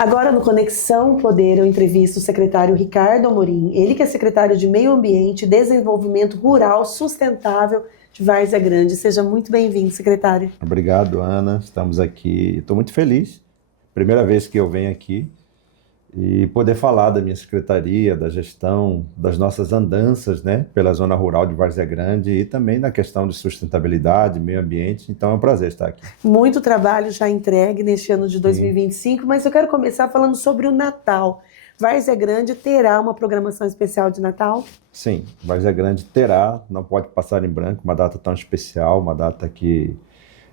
Agora no Conexão Poder eu entrevisto o secretário Ricardo Amorim, ele que é secretário de Meio Ambiente e Desenvolvimento Rural Sustentável de Várzea Grande. Seja muito bem-vindo, secretário. Obrigado, Ana. Estamos aqui. Estou muito feliz. Primeira vez que eu venho aqui e poder falar da minha secretaria, da gestão, das nossas andanças, né, pela zona rural de Várzea Grande e também na questão de sustentabilidade, meio ambiente. Então é um prazer estar aqui. Muito trabalho já entregue neste ano de 2025, mas eu quero começar falando sobre o Natal. Várzea Grande terá uma programação especial de Natal? Sim, Várzea Grande terá, não pode passar em branco, uma data tão especial, uma data que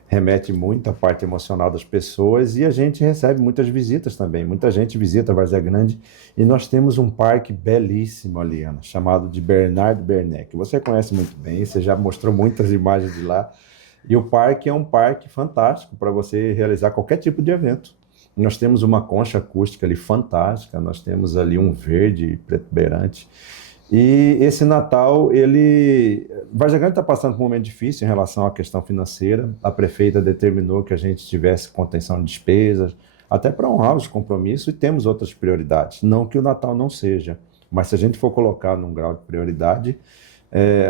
remete muito à parte emocional das pessoas e a gente recebe muitas visitas também. Muita gente visita Várzea Grande e nós temos um parque belíssimo ali, Ana, chamado de Bernardo Bernec. Você conhece muito bem, você já mostrou muitas imagens de lá. E o parque é um parque fantástico para você realizar qualquer tipo de evento. Nós temos uma concha acústica ali fantástica, nós temos ali um verde preto-beirante. E esse Natal, Várzea Grande está passando por um momento difícil em relação à questão financeira. A prefeita determinou que a gente tivesse contenção de despesas, até para honrar os compromissos, e temos outras prioridades. Não que o Natal não seja, mas se a gente for colocar num grau de prioridade,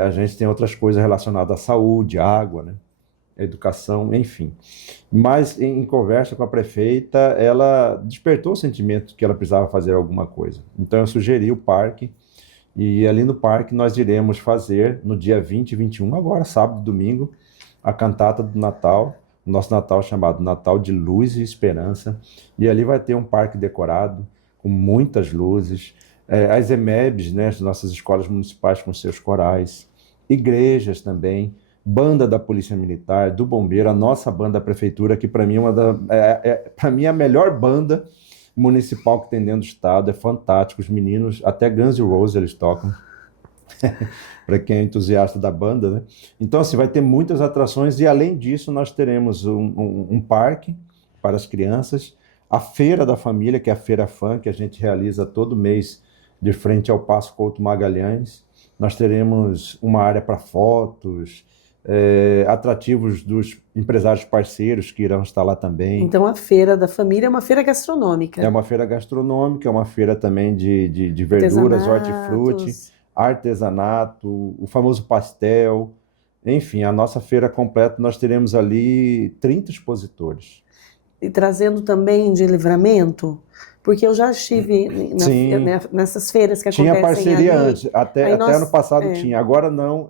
a gente tem outras coisas relacionadas à saúde, água, né? Educação, enfim. Mas em conversa com a prefeita, ela despertou o sentimento que ela precisava fazer alguma coisa. Então eu sugeri o parque, e ali no parque nós iremos fazer, no dia 20 e 21, agora, sábado e domingo, a cantata do Natal, o nosso Natal chamado Natal de Luz e Esperança. E ali vai ter um parque decorado, com muitas luzes, as EMEBs, né, as nossas escolas municipais com seus corais, igrejas também, banda da Polícia Militar, do Bombeiro, a nossa banda da Prefeitura, que para mim para mim é a melhor banda municipal que tem dentro do estado, é fantástico, os meninos, até Guns N' Roses eles tocam, para quem é entusiasta da banda, né? Então, assim, vai ter muitas atrações e, além disso, nós teremos um parque para as crianças, a Feira da Família, que é a Feira Fã, que a gente realiza todo mês de frente ao Paço Couto Magalhães. Nós teremos uma área para fotos, atrativos dos empresários parceiros que irão estar lá também. Então a Feira da Família é uma feira gastronômica. É uma feira gastronômica, é uma feira também de verduras, hortifruti, artesanato, o famoso pastel. Enfim, a nossa feira completa, nós teremos ali 30 expositores. E trazendo também de Livramento? Porque eu já estive nessas feiras que acontecem ali. Tinha parceria antes, até ano passado tinha. Agora não,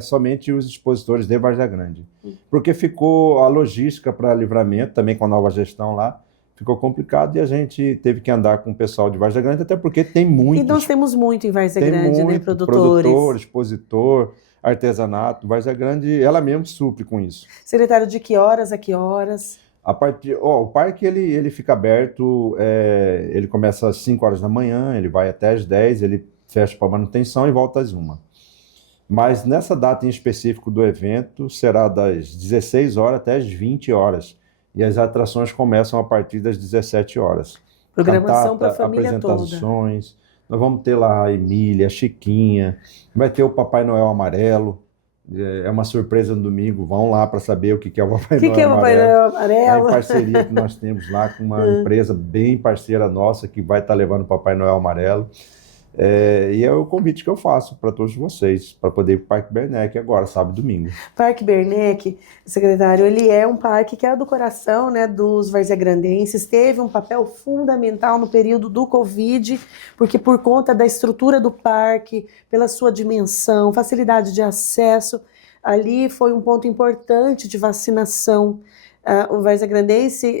somente os expositores de Várzea Grande. Porque ficou a logística para Livramento, também com a nova gestão lá, ficou complicado e a gente teve que andar com o pessoal de Várzea Grande, até porque tem muitos. E nós temos muito em Várzea Grande, né, produtores. Produtor, expositor, artesanato. Várzea Grande, ela mesmo supre com isso. Secretário, de que horas a que horas? O parque ele fica aberto, ele começa às 5 horas da manhã, ele vai até às 10, ele fecha para manutenção e volta às 1. Mas nessa data em específico do evento, será das 16 horas até as 20 horas. E as atrações começam a partir das 17 horas. Programação para a família apresentações, toda. Nós vamos ter lá a Emília, a Chiquinha, vai ter o Papai Noel Amarelo. É uma surpresa no domingo, vão lá para saber o que é o Papai Noel Amarelo. O que é o Papai Noel Amarelo? É em parceria que nós temos lá com uma empresa bem parceira nossa que vai estar levando o Papai Noel Amarelo. E é o convite que eu faço para todos vocês, para poder ir para o Parque Bernec agora, sábado e domingo. Parque Bernec, secretário, ele é um parque que é do coração, né, dos varzeagrandenses, teve um papel fundamental no período do Covid, porque por conta da estrutura do parque, pela sua dimensão, facilidade de acesso, ali foi um ponto importante de vacinação. O varzeagrandense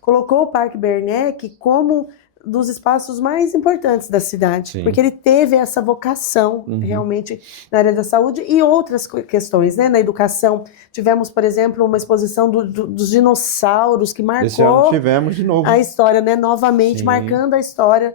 colocou o Parque Bernec como dos espaços mais importantes da cidade, Sim. porque ele teve essa vocação realmente na área da saúde e outras questões, né? Na educação, tivemos, por exemplo, uma exposição dos dinossauros que marcou Esse ano tivemos de novo. A história, né? Novamente Sim. marcando a história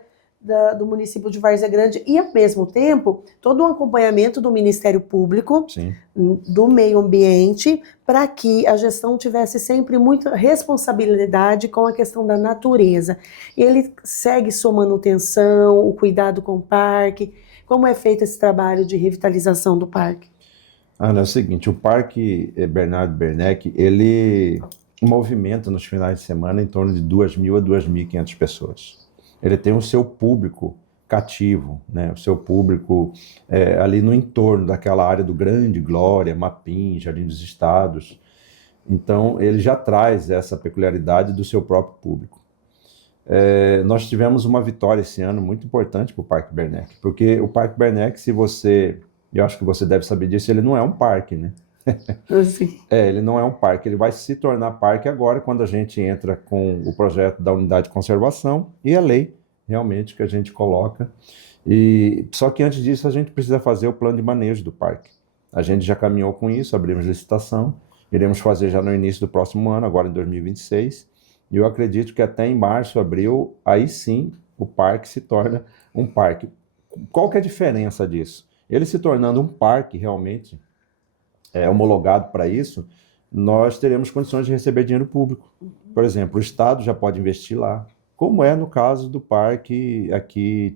do município de Várzea Grande e, ao mesmo tempo, todo um acompanhamento do Ministério Público, Sim. do meio ambiente, para que a gestão tivesse sempre muita responsabilidade com a questão da natureza. Ele segue sua manutenção, o cuidado com o parque. Como é feito esse trabalho de revitalização do parque? Ana, é o seguinte, o Parque Bernardo Bernec, ele movimenta nos finais de semana em torno de 2.000 a 2.500 pessoas. Ele tem o seu público cativo, né? O seu público ali no entorno daquela área do Grande Glória, Mapim, Jardim dos Estados. Então, ele já traz essa peculiaridade do seu próprio público. Nós tivemos uma vitória esse ano muito importante para o Parque Bernec, porque o Parque Bernec, eu acho que você deve saber disso, ele não é um parque, né? Sim. Ele não é um parque, ele vai se tornar parque agora quando a gente entra com o projeto da unidade de conservação e a lei realmente que a gente coloca. Só que antes disso a gente precisa fazer o plano de manejo do parque. A gente já caminhou com isso, abrimos licitação, iremos fazer já no início do próximo ano, agora em 2026, e eu acredito que até em março, abril, aí sim o parque se torna um parque. Qual que é a diferença disso? Ele se tornando um parque realmente homologado para isso, nós teremos condições de receber dinheiro público. Por exemplo, o Estado já pode investir lá, como é no caso do parque aqui,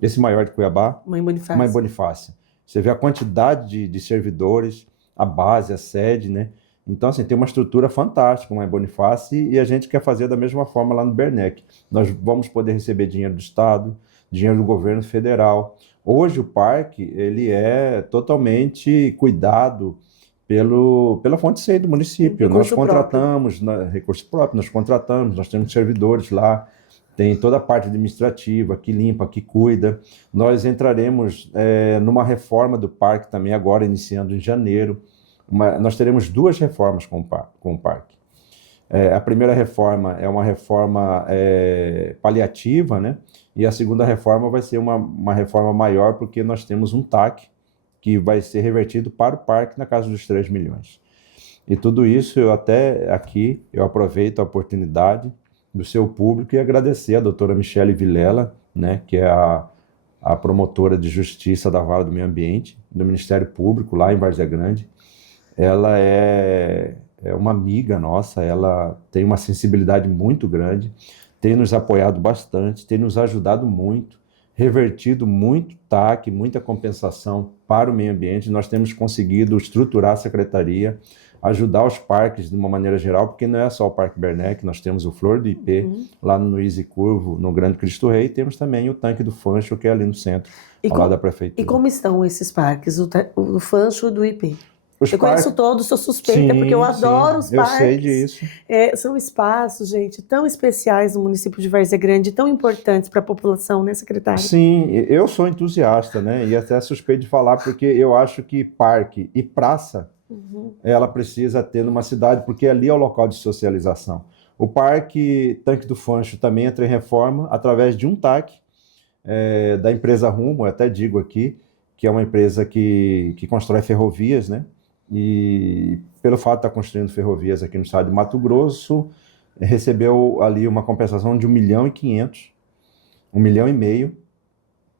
esse maior de Cuiabá, Mãe Bonifácio. Mãe Bonifácio. Você vê a quantidade de servidores, a base, a sede, né? Então, assim, tem uma estrutura fantástica, Mãe Bonifácio, e a gente quer fazer da mesma forma lá no Bernec. Nós vamos poder receber dinheiro do Estado, dinheiro do governo federal. Hoje o parque ele é totalmente cuidado pela fonte C do município. Nós contratamos, recurso próprio, nós temos servidores lá, tem toda a parte administrativa que limpa, que cuida. Nós entraremos numa reforma do parque também agora, iniciando em janeiro. Nós teremos 2 reformas com o parque. A primeira reforma é uma reforma paliativa, né? E a segunda reforma vai ser uma reforma maior, porque nós temos um TAC que vai ser revertido para o parque na casa dos 3 milhões. E tudo isso eu aproveito a oportunidade do seu público e agradecer a doutora Michele Vilela, né, que é a promotora de justiça da Vara do Meio Ambiente, do Ministério Público, lá em Várzea Grande. Ela é uma amiga nossa, ela tem uma sensibilidade muito grande, tem nos apoiado bastante, tem nos ajudado muito, revertido muito TAC, muita compensação para o meio ambiente. Nós temos conseguido estruturar a secretaria, ajudar os parques de uma maneira geral, porque não é só o Parque Bernec, nós temos o Flor do IP, lá no Luiz e Curvo, no Grande Cristo Rei, e temos também o Tanque do Fancho, que é ali no centro, lá da prefeitura. E como estão esses parques, o Fancho e do IP? Eu conheço todos, sou suspeita, porque eu adoro os parques. Eu sei disso. São espaços, gente, tão especiais no município de Várzea Grande, tão importantes para a população, né, secretário? Sim, eu sou entusiasta, né? E até suspeito de falar, porque eu acho que parque e praça, ela precisa ter numa cidade, porque ali é o local de socialização. O Parque Tanque do Fancho também entra em reforma através de um TAC da empresa Rumo, eu até digo aqui, que é uma empresa que constrói ferrovias, né? E pelo fato de estar construindo ferrovias aqui no estado de Mato Grosso, recebeu ali uma compensação de 1.500.000, 1,5 milhão,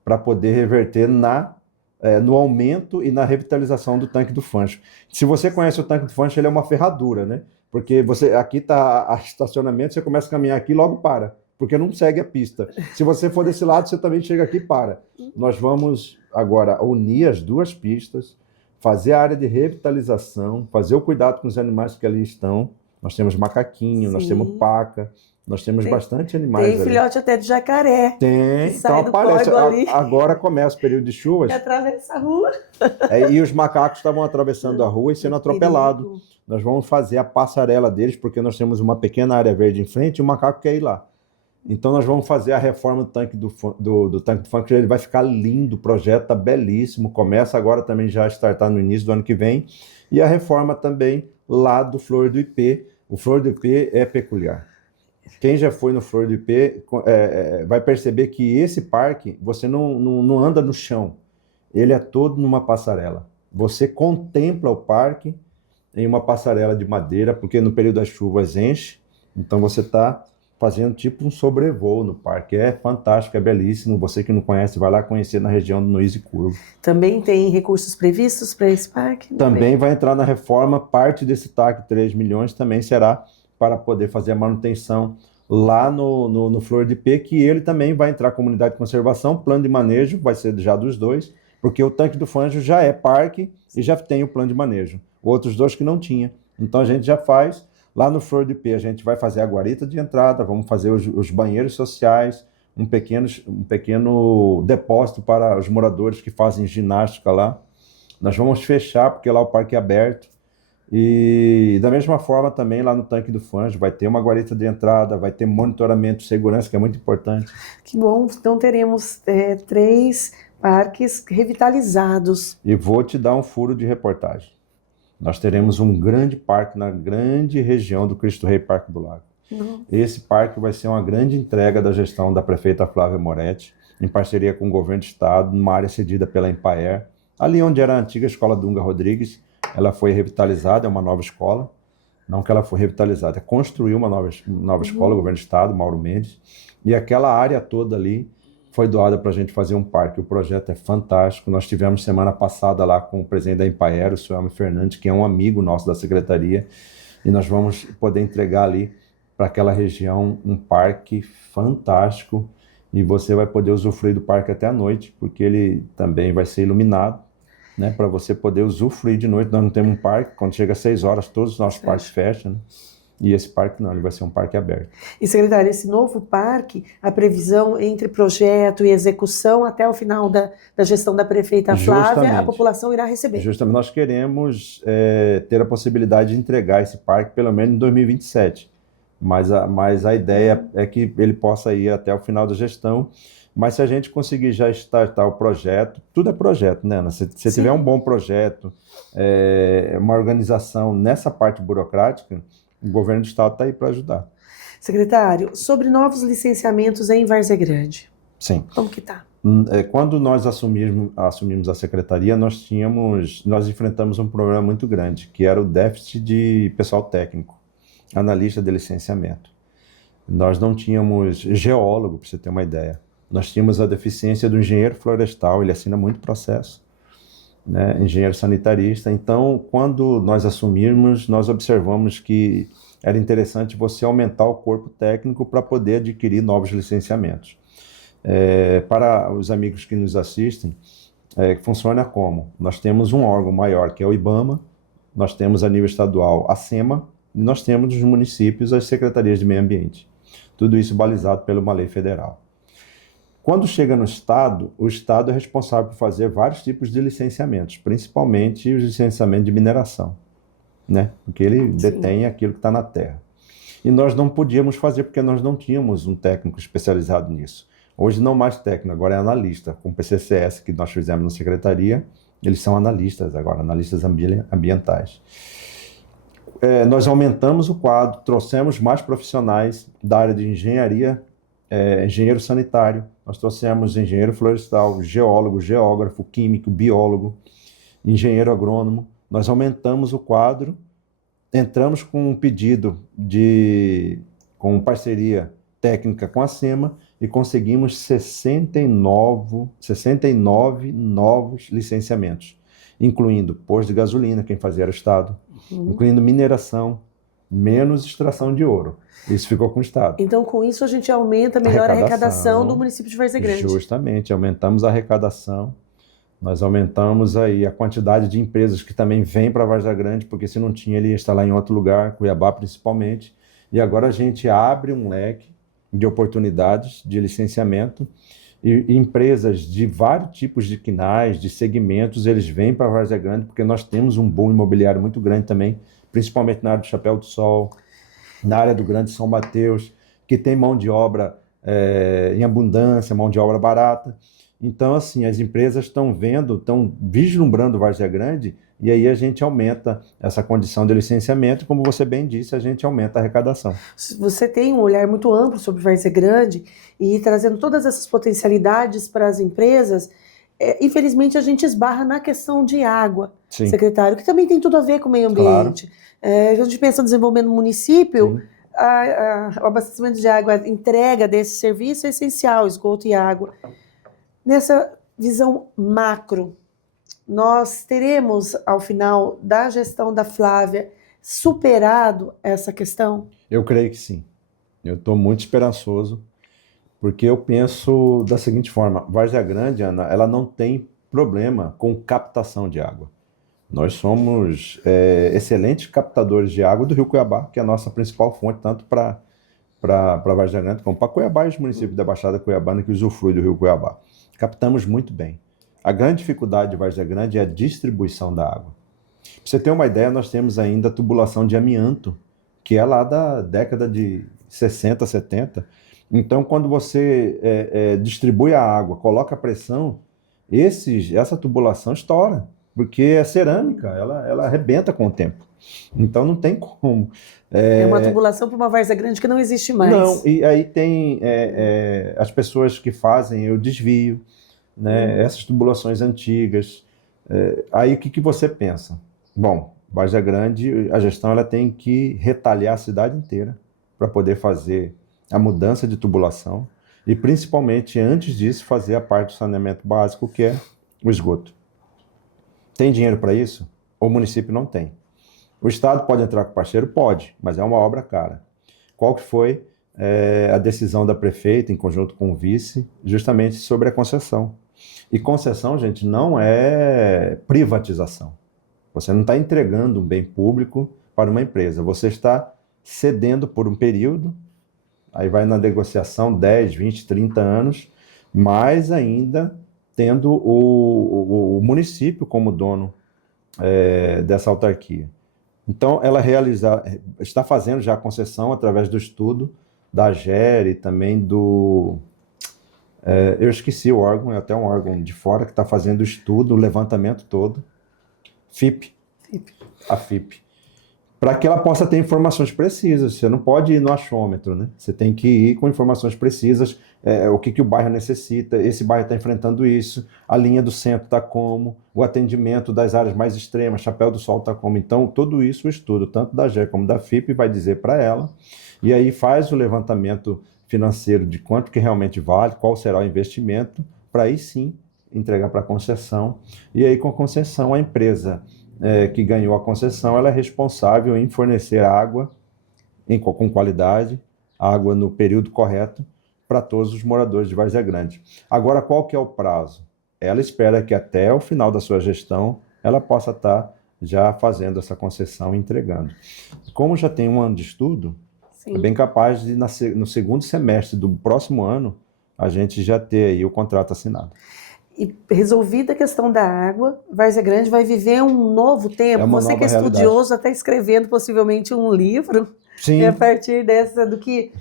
para poder reverter no aumento e na revitalização do Tanque do Fancho. Se você conhece o Tanque do Fancho, ele é uma ferradura, né? Porque aqui está estacionamento, você começa a caminhar aqui e logo para, porque não segue a pista. Se você for desse lado, você também chega aqui e para. Nós vamos agora unir as 2 pistas, fazer a área de revitalização, fazer o cuidado com os animais que ali estão. Nós temos macaquinho, nós temos paca, nós temos bastante animais ali. Tem filhote até de jacaré. Tem, então aparece. Agora começa o período de chuvas. E atravessa a rua. E os macacos estavam atravessando a rua e sendo atropelados. Nós vamos fazer a passarela deles, porque nós temos uma pequena área verde em frente e o macaco quer ir lá. Então nós vamos fazer a reforma do Tanque do Tanque do Fancho, ele vai ficar lindo, o projeto está belíssimo, começa agora também já a startar no início do ano que vem, e a reforma também lá do Flor do IP. O Flor do IP é peculiar. Quem já foi no Flor do IP vai perceber que esse parque, você não anda no chão, ele é todo numa passarela. Você contempla o parque em uma passarela de madeira, porque no período das chuvas enche, então você está fazendo tipo um sobrevoo no parque. É fantástico, é belíssimo. Você que não conhece, vai lá conhecer na região do Luiz e Curvo. Também tem recursos previstos para esse parque? Também vai entrar na reforma, parte desse TAC, 3 milhões, também será para poder fazer a manutenção lá no Flor de IP, que ele também vai entrar comunidade de conservação, plano de manejo, vai ser já dos 2, porque o Tanque do Fancho já é parque e já tem o plano de manejo. Outros 2 que não tinha. Então a gente já faz Lá no Flor de P a gente vai fazer a guarita de entrada, vamos fazer os banheiros sociais, um pequeno depósito para os moradores que fazem ginástica lá. Nós vamos fechar, porque lá o parque é aberto. E da mesma forma também lá no Tanque do Fanjo vai ter uma guarita de entrada, vai ter monitoramento de segurança, que é muito importante. Que bom, então teremos 3 parques revitalizados. E vou te dar um furo de reportagem. Nós teremos um grande parque na grande região do Cristo Rei Parque do Lago. Esse parque vai ser uma grande entrega da gestão da prefeita Flávia Moretti, em parceria com o governo do estado, numa área cedida pela Empaer. Ali onde era a antiga escola Dunga Rodrigues, ela foi revitalizada, é uma nova escola. Não que ela foi revitalizada, construiu uma nova escola, o governo do estado, Mauro Mendes. E aquela área toda ali foi doada para a gente fazer um parque. O projeto é fantástico. Nós tivemos semana passada lá com o presidente da Empaer, o Suelmo Fernandes, que é um amigo nosso da secretaria, e nós vamos poder entregar ali para aquela região um parque fantástico, e você vai poder usufruir do parque até a noite, porque ele também vai ser iluminado, né, para você poder usufruir de noite. Nós não temos um parque, quando chega às 6 horas, todos os nossos parques fecham, né? E esse parque não, ele vai ser um parque aberto. E, secretário, esse novo parque, a previsão entre projeto e execução até o final da gestão da prefeita Flávia, Justamente. a população irá receber. Justamente, nós queremos ter a possibilidade de entregar esse parque pelo menos em 2027, mas a ideia é que ele possa ir até o final da gestão. Mas se a gente conseguir já startar o projeto, tudo é projeto, né, Ana? Se tiver um bom projeto, uma organização nessa parte burocrática, o governo do estado está aí para ajudar. Secretário, sobre novos licenciamentos em Várzea Grande. Sim. Como que está? Quando nós assumimos a secretaria, nós enfrentamos um problema muito grande, que era o déficit de pessoal técnico, analista de licenciamento. Nós não tínhamos geólogo, para você ter uma ideia. Nós tínhamos a deficiência do engenheiro florestal, ele assina muito processo, né? Engenheiro sanitarista. Então, quando nós assumimos, nós observamos que era interessante você aumentar o corpo técnico para poder adquirir novos licenciamentos. Para os amigos que nos assistem, funciona como? Nós temos um órgão maior, que é o IBAMA, nós temos a nível estadual a SEMA, e nós temos nos municípios as secretarias de meio ambiente. Tudo isso balizado por uma lei federal. Quando chega no estado, o estado é responsável por fazer vários tipos de licenciamentos, principalmente os licenciamentos de mineração, né? Porque ele detém aquilo que está na terra. E nós não podíamos fazer porque nós não tínhamos um técnico especializado nisso. Hoje não mais técnico, agora é analista. Com o PCCS que nós fizemos na secretaria, eles são analistas agora, analistas ambientais. Nós aumentamos o quadro, trouxemos mais profissionais da área de engenharia, engenheiro sanitário, nós trouxemos engenheiro florestal, geólogo, geógrafo, químico, biólogo, engenheiro agrônomo. Nós aumentamos o quadro, entramos com um pedido com parceria técnica com a SEMA e conseguimos 69 novos licenciamentos, incluindo posto de gasolina, quem fazia era o estado, incluindo mineração, menos extração de ouro. Isso ficou com o estado. Então, com isso, a gente aumenta, melhora a arrecadação do município de Várzea Grande. Justamente, aumentamos a arrecadação, nós aumentamos aí a quantidade de empresas que também vêm para Várzea Grande, porque se não tinha, ele ia estar lá em outro lugar, Cuiabá principalmente, e agora a gente abre um leque de oportunidades de licenciamento, e empresas de vários tipos de quinais, de segmentos, eles vêm para Várzea Grande, porque nós temos um boom imobiliário muito grande também, principalmente na área do Chapéu do Sol, na área do Grande São Mateus, que tem mão de obra em abundância, mão de obra barata. Então, assim, as empresas estão vislumbrando Várzea Grande, e aí a gente aumenta essa condição de licenciamento, e como você bem disse, a gente aumenta a arrecadação. Você tem um olhar muito amplo sobre Várzea Grande, e trazendo todas essas potencialidades para as empresas, infelizmente a gente esbarra na questão de água, Sim. Secretário, que também tem tudo a ver com o meio ambiente. Claro. A gente pensa no desenvolvimento do município, o abastecimento de água, a entrega desse serviço é essencial, esgoto e água. Nessa visão macro, nós teremos, ao final da gestão da Flávia, superado essa questão? Eu creio que sim. Eu estou muito esperançoso, porque eu penso da seguinte forma: Várzea Grande, Ana, ela não tem problema com captação de água. Nós somos excelentes captadores de água do Rio Cuiabá, que é a nossa principal fonte, tanto para Várzea Grande como para Cuiabá e os municípios da Baixada Cuiabana que usufruem do Rio Cuiabá. Captamos muito bem. A grande dificuldade de Várzea Grande é a distribuição da água. Para você ter uma ideia, nós temos ainda a tubulação de amianto, que é lá da década de 60, 70. Então, quando você distribui a água, coloca a pressão, essa tubulação estoura, porque é cerâmica, ela arrebenta com o tempo. Então, não tem como. É uma tubulação para uma várzea grande que não existe mais. Não, e aí tem as pessoas que fazem o desvio, né, essas tubulações antigas. Aí o que você pensa? Bom, Várzea Grande, a gestão ela tem que retalhar a cidade inteira para poder fazer a mudança de tubulação e, principalmente, antes disso, fazer a parte do saneamento básico, que é o esgoto. Tem dinheiro para isso? O município não tem. O Estado pode entrar com parceiro? Pode, mas é uma obra cara. Qual que foi a decisão da prefeita, em conjunto com o vice, justamente sobre a concessão? E concessão, gente, não é privatização. Você não está entregando um bem público para uma empresa. Você está cedendo por um período, aí vai na negociação 10, 20, 30 anos, mas ainda tendo o município como dono dessa autarquia. Então, ela está fazendo já a concessão através do estudo da AGER e também do... eu esqueci o órgão, é até um órgão de fora que está fazendo o estudo, o levantamento todo. A FIP, para que ela possa ter informações precisas. Você não pode ir no achômetro, né? Você tem que ir com informações precisas, o que o bairro necessita, esse bairro está enfrentando isso, a linha do centro está como, o atendimento das áreas mais extremas, Chapéu do Sol está como. Então, tudo isso o estudo, tanto da AGER como da FIP, vai dizer para ela, e aí faz o levantamento financeiro de quanto que realmente vale, qual será o investimento, para aí sim entregar para a concessão, e aí com a concessão a empresa que ganhou a concessão, ela é responsável em fornecer água com qualidade, água no período correto, para todos os moradores de Várzea Grande. Agora, qual que é o prazo? Ela espera que até o final da sua gestão, ela possa estar já fazendo essa concessão e entregando. Como já tem um ano de estudo, é bem capaz de, no segundo semestre do próximo ano, a gente já ter aí o contrato assinado. E resolvida a questão da água, Várzea Grande vai viver um novo tempo. Você que é estudioso, até escrevendo possivelmente um livro, a partir do que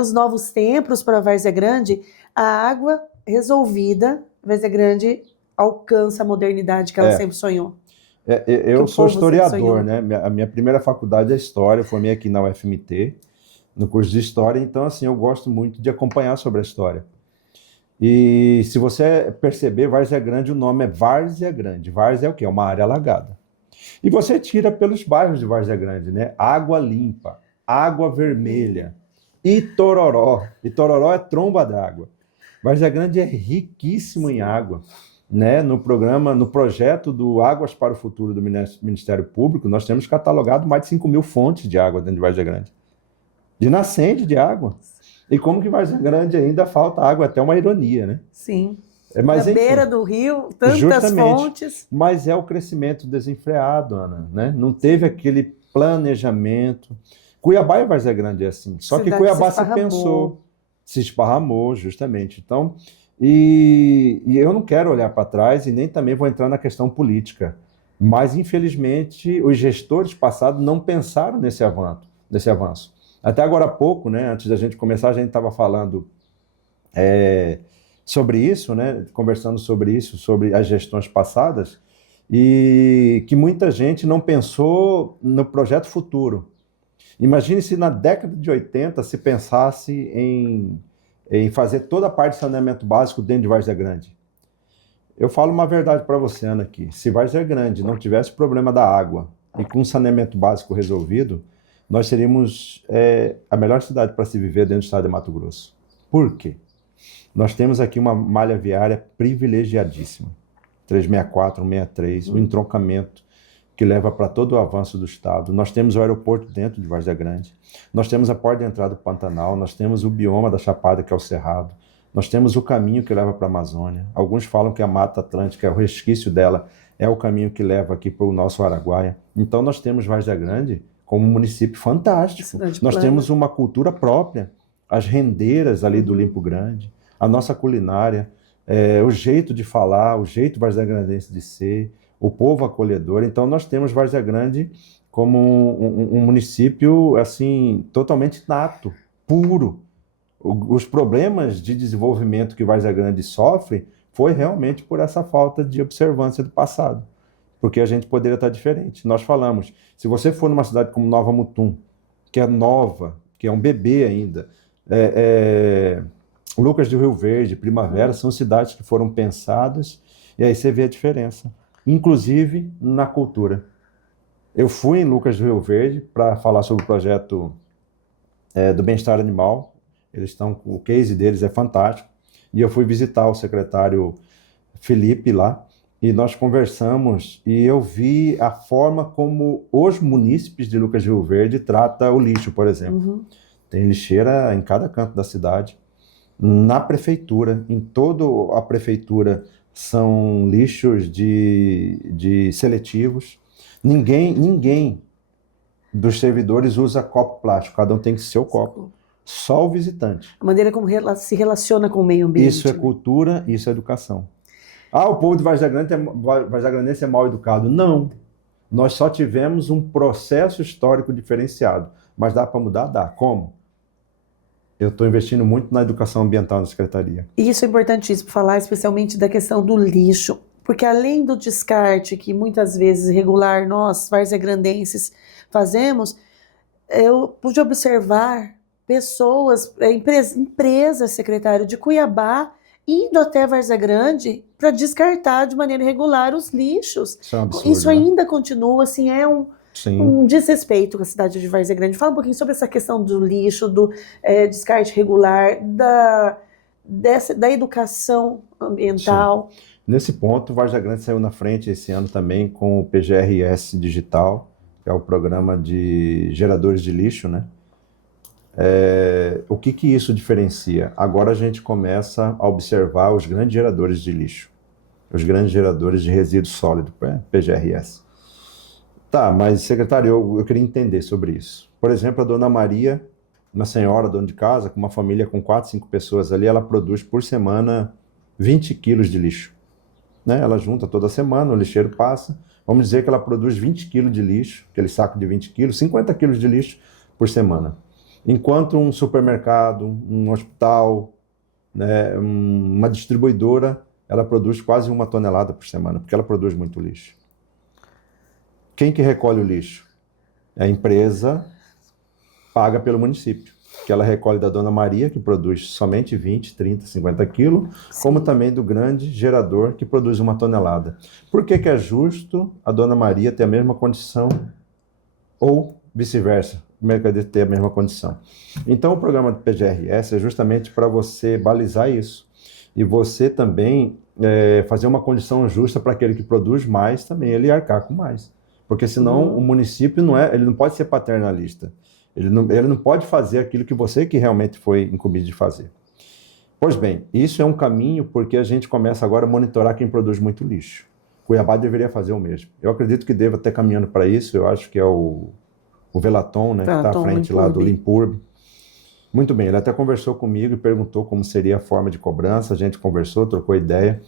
os novos tempos para Várzea Grande, a água resolvida, Várzea Grande alcança a modernidade que ela sempre sonhou. Eu sou historiador, né? A minha primeira faculdade é História, eu formei aqui na UFMT, no curso de História, então assim, eu gosto muito de acompanhar sobre a história. E se você perceber, Várzea Grande, o nome é Várzea Grande. Várzea é o quê? É uma área alagada. E você tira pelos bairros de Várzea Grande, né? Água Limpa, Água Vermelha, Itororó. Itororó é tromba d'água. Várzea Grande é riquíssimo em água, né? No projeto do Águas para o Futuro do Ministério Público, nós temos catalogado mais de 5.000 fontes de água dentro de Várzea Grande. De nascente de água. E como que Várzea Grande ainda falta água, até uma ironia, né? Sim. Mas, na beira do rio, tantas fontes. Mas é o crescimento desenfreado, Ana, né? Não teve aquele planejamento. Cuiabá e Várzea Grande é assim. Só que Cuiabá se pensou, se esparramou, justamente. Então, e eu não quero olhar para trás e nem também vou entrar na questão política. Mas, infelizmente, os gestores passados não pensaram nesse avanço. Até agora há pouco, né, antes da gente começar, a gente estava falando sobre isso, né, conversando sobre isso, sobre as gestões passadas, e que muita gente não pensou no projeto futuro. Imagine se na década de 80 se pensasse em fazer toda a parte de saneamento básico dentro de Várzea Grande. Eu falo uma verdade para você, Ana, aqui. Se Várzea Grande não tivesse o problema da água e com saneamento básico resolvido, nós seríamos a melhor cidade para se viver dentro do estado de Mato Grosso. Por quê? Nós temos aqui uma malha viária privilegiadíssima. 364, 163, o entroncamento que leva para todo o avanço do estado. Nós temos o aeroporto dentro de Várzea Grande. Nós temos a porta de entrada do Pantanal. Nós temos o bioma da Chapada, que é o Cerrado. Nós temos o caminho que leva para a Amazônia. Alguns falam que a Mata Atlântica, o resquício dela, é o caminho que leva aqui para o nosso Araguaia. Então nós temos Várzea Grande como um município fantástico. Nós temos uma cultura própria, as rendeiras ali do Limpo Grande, a nossa culinária, o jeito de falar, o jeito varzeagrandense de ser, o povo acolhedor. Então nós temos Várzea Grande como um município assim totalmente nato, puro. Os problemas de desenvolvimento que Várzea Grande sofre foi realmente por essa falta de observância do passado, porque a gente poderia estar diferente. Nós falamos, se você for numa cidade como Nova Mutum, que é nova, que é um bebê ainda, Lucas do Rio Verde, Primavera, são cidades que foram pensadas, e aí você vê a diferença, inclusive na cultura. Eu fui em Lucas do Rio Verde para falar sobre o projeto do bem-estar animal. O case deles é fantástico, e eu fui visitar o secretário Felipe lá, e nós conversamos, e eu vi a forma como os munícipes de Lucas do Rio Verde tratam o lixo, por exemplo. Tem lixeira em cada canto da cidade. Na prefeitura, em toda a prefeitura, são lixos de seletivos. Ninguém dos servidores usa copo plástico, cada um tem que ser o copo. Só o visitante. A maneira como se relaciona com o meio ambiente. Isso é cultura, isso é educação. O povo de Várzea Grandense é mal educado. Não. Nós só tivemos um processo histórico diferenciado. Mas dá para mudar? Dá. Como? Eu estou investindo muito na educação ambiental na Secretaria. E isso é importantíssimo, falar especialmente da questão do lixo. Porque além do descarte que muitas vezes regular nós, varzeagrandenses, fazemos, eu pude observar pessoas, empresas, secretário, de Cuiabá, indo até Várzea Grande para descartar de maneira irregular os lixos. Isso é um absurdo, isso ainda continua, assim, Sim. Um desrespeito com a cidade de Várzea Grande. Fala um pouquinho sobre essa questão do lixo, do descarte regular, da educação ambiental. Sim. Nesse ponto, Várzea Grande saiu na frente esse ano também com o PGRS Digital, que é o programa de geradores de lixo, né? O que isso diferencia? Agora a gente começa a observar os grandes geradores de lixo, os grandes geradores de resíduo sólido, PGRS. Tá, mas secretário, eu queria entender sobre isso. Por exemplo, a dona Maria, uma senhora dona de casa, com uma família com 4, 5 pessoas ali, ela produz por semana 20 quilos de lixo. Né? Ela junta toda semana, o lixeiro passa, vamos dizer que ela produz 20 quilos de lixo, aquele saco de 20 quilos, 50 quilos de lixo por semana. Enquanto um supermercado, um hospital, né, uma distribuidora, ela produz quase 1 tonelada por semana, porque ela produz muito lixo. Quem que recolhe o lixo? A empresa paga pelo município, que ela recolhe da dona Maria, que produz somente 20, 30, 50 quilos, sim, como também do grande gerador, que produz 1 tonelada. Por que é justo a dona Maria ter a mesma condição ou vice-versa? O mercadeiro ter a mesma condição. Então, o programa do PGRS é justamente para você balizar isso. E você também fazer uma condição justa para aquele que produz mais, também ele arcar com mais. Porque senão o município ele não pode ser paternalista. Ele não pode fazer aquilo que você que realmente foi incumbido de fazer. Pois bem, isso é um caminho porque a gente começa agora a monitorar quem produz muito lixo. Cuiabá deveria fazer o mesmo. Eu acredito que deva estar caminhando para isso, eu acho que é o Velaton, né, que está à frente lá do Limpurb. Muito bem, ele até conversou comigo e perguntou como seria a forma de cobrança, a gente conversou, trocou ideia.